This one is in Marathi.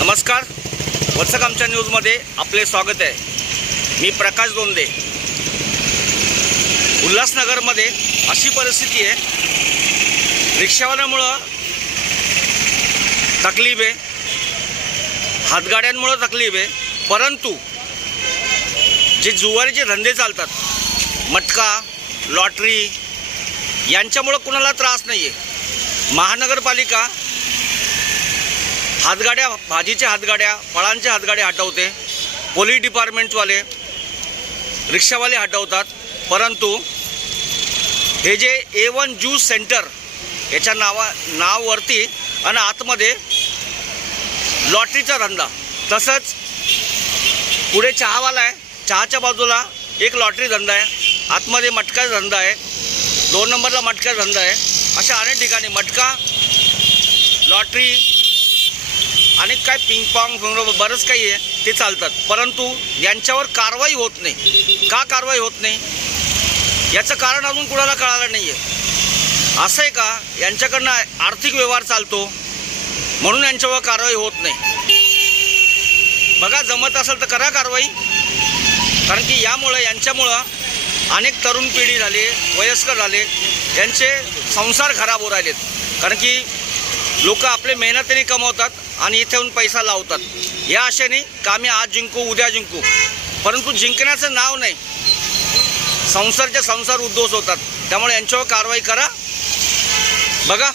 नमस्कार. वत्सक आमच्या न्यूजमध्ये आपले स्वागत आहे. मी प्रकाश दोंदे उल्हासनगरमध्ये अशी परिस्थिती आहे. रिक्षावाल्यामुळं तकलीफ आहे. हातगाड्यांमुळं तकलीफ आहे. परंतु जे जुवारीचे धंदे चालतात मटका लॉटरी यांच्यामुळं कुणाला त्रास नाही आहे महानगरपालिका हातगाड्या भाजीच्या हातगाड्या फळांच्या हातगाड्या हटवते. पोलीस डिपार्टमेंटवाले रिक्षावाले हटवतात. परंतु हे जे ए वन ज्यूस सेंटर याच्या नावा नाववरती आणि आतमध्ये लॉटरीचा धंदा. तसंच पुढे चहावाला आहे. चहाच्या बाजूला एक लॉटरी धंदा आहे. आतमध्ये मटकाचा धंदा आहे. दोन नंबरला मटकाचा धंदा आहे. अशा अनेक ठिकाणी मटका लॉटरी काय पिंग पॉंग बरंच काही आहे ते चालतात. परंतु यांच्यावर कारवाई होत नाही. का कारवाई होत नाही? याचं कारण अजून कुणाला कळालं नाही आहे असं आहे का? यांच्याकडनं आर्थिक व्यवहार चालतो म्हणून यांच्यावर कारवाई होत नाही. बघा जमत असेल तर करा कारवाई. कारण की यामुळं यांच्यामुळं अनेक तरुण पिढी झाली वयस्कर झाले यांचे संसार खराब होऊ राहिलेत. कारण की लोक आपले मेहनतीने कमवतात आणि इथे येऊन पैसा लावतात. या आशेने का आम्ही आज जिंकू उद्या जिंकू? परंतु जिंकण्याचं नाव नाही. संसारचे संसार उद्ध्वस्त होतात. त्यामुळे यांच्यावर कारवाई करा. बघा.